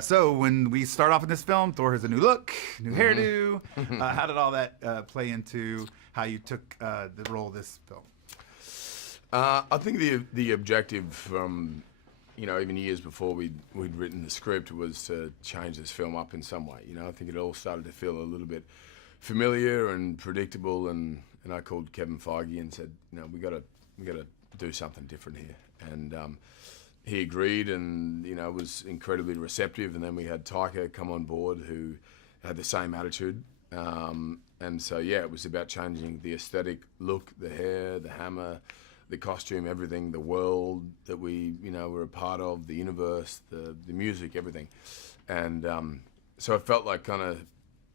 So when we start off in this film, Thor has a new look, new hairdo. How did all that play into how you took the role of this film? I think the objective from, even years before we'd written the script was to change this film up in some way. I think it all started to feel a little bit familiar and predictable, and I called Kevin Feige and said, we got to do something different here. And he agreed, and was incredibly receptive. And then we had Taika come on board, who had the same attitude. And so it was about changing the aesthetic look, the hair, the hammer, the costume, everything, the world that we were a part of, the universe, the music, everything. And so it felt like kind of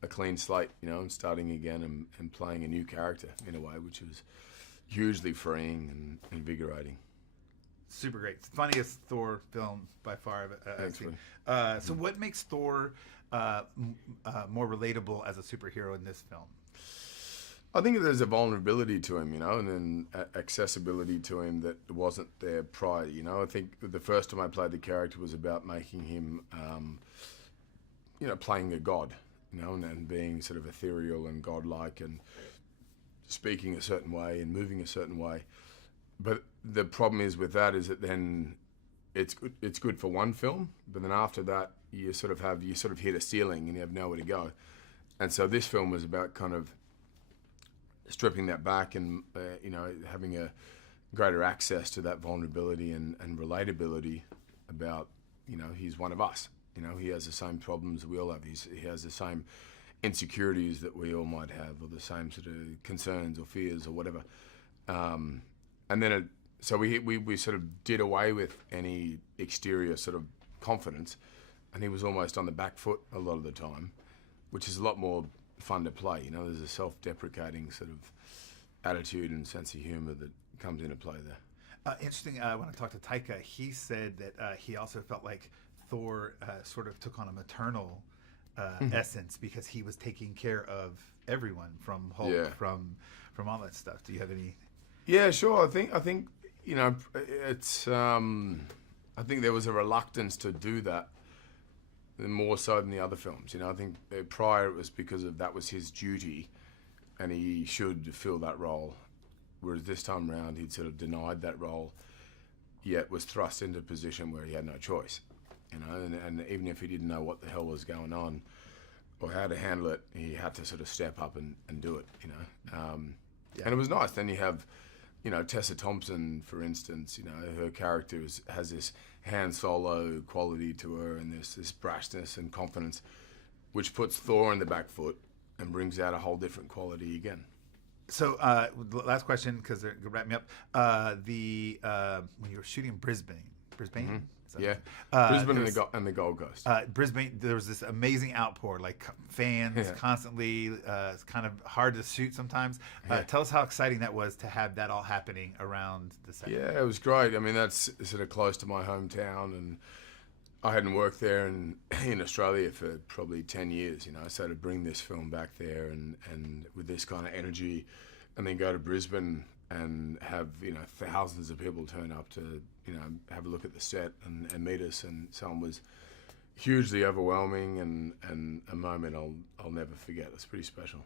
a clean slate, and starting again and playing a new character in a way, which was hugely freeing and invigorating. Super great. It's the funniest Thor film by far I've seen. So what makes Thor more relatable as a superhero in this film? I think there's a vulnerability to him, and an accessibility to him that wasn't there prior. I think the first time I played the character was about making him, playing a god, and being sort of ethereal and godlike and speaking a certain way and moving a certain way. But the problem is with that is that then it's good for one film, but then after that you sort of hit a ceiling and you have nowhere to go. And so this film was about kind of stripping that back and having a greater access to that vulnerability and relatability about he's one of us. He has the same problems that we all have. He has the same insecurities that we all might have, or the same sort of concerns or fears or whatever. And then so we sort of did away with any exterior sort of confidence, and he was almost on the back foot a lot of the time, which is a lot more fun to play. There's a self-deprecating sort of attitude and sense of humor that comes into play there. Interesting. When I talked to Taika, he said that he also felt like Thor sort of took on a maternal essence because he was taking care of everyone, from Hulk, from all that stuff. Do you have any? Yeah, sure. I think it's. I think there was a reluctance to do that, more so than the other films. I think prior it was because that was his duty, and he should fill that role. Whereas this time around, he'd sort of denied that role, yet was thrust into a position where he had no choice. And even if he didn't know what the hell was going on or how to handle it, he had to sort of step up and do it. And it was nice. Then you have, Tessa Thompson, for instance. Her character has this Han Solo quality to her, and this brashness and confidence, which puts Thor on the back foot and brings out a whole different quality again. So, last question, because they're going to wrap me up. When you were shooting in Brisbane? Mm-hmm. Yeah, Brisbane and the Gold Coast. Brisbane, there was this amazing outpour, like fans constantly. It's kind of hard to shoot sometimes. Tell us how exciting that was to have that all happening around the set. Yeah, it was great. I mean, that's sort of close to my hometown, and I hadn't worked there in Australia for probably 10 years. So to bring this film back there and with this kind of energy, and then go to Brisbane and have thousands of people turn up to have a look at the set and meet us, and so on, was hugely overwhelming and a moment I'll never forget. It's pretty special.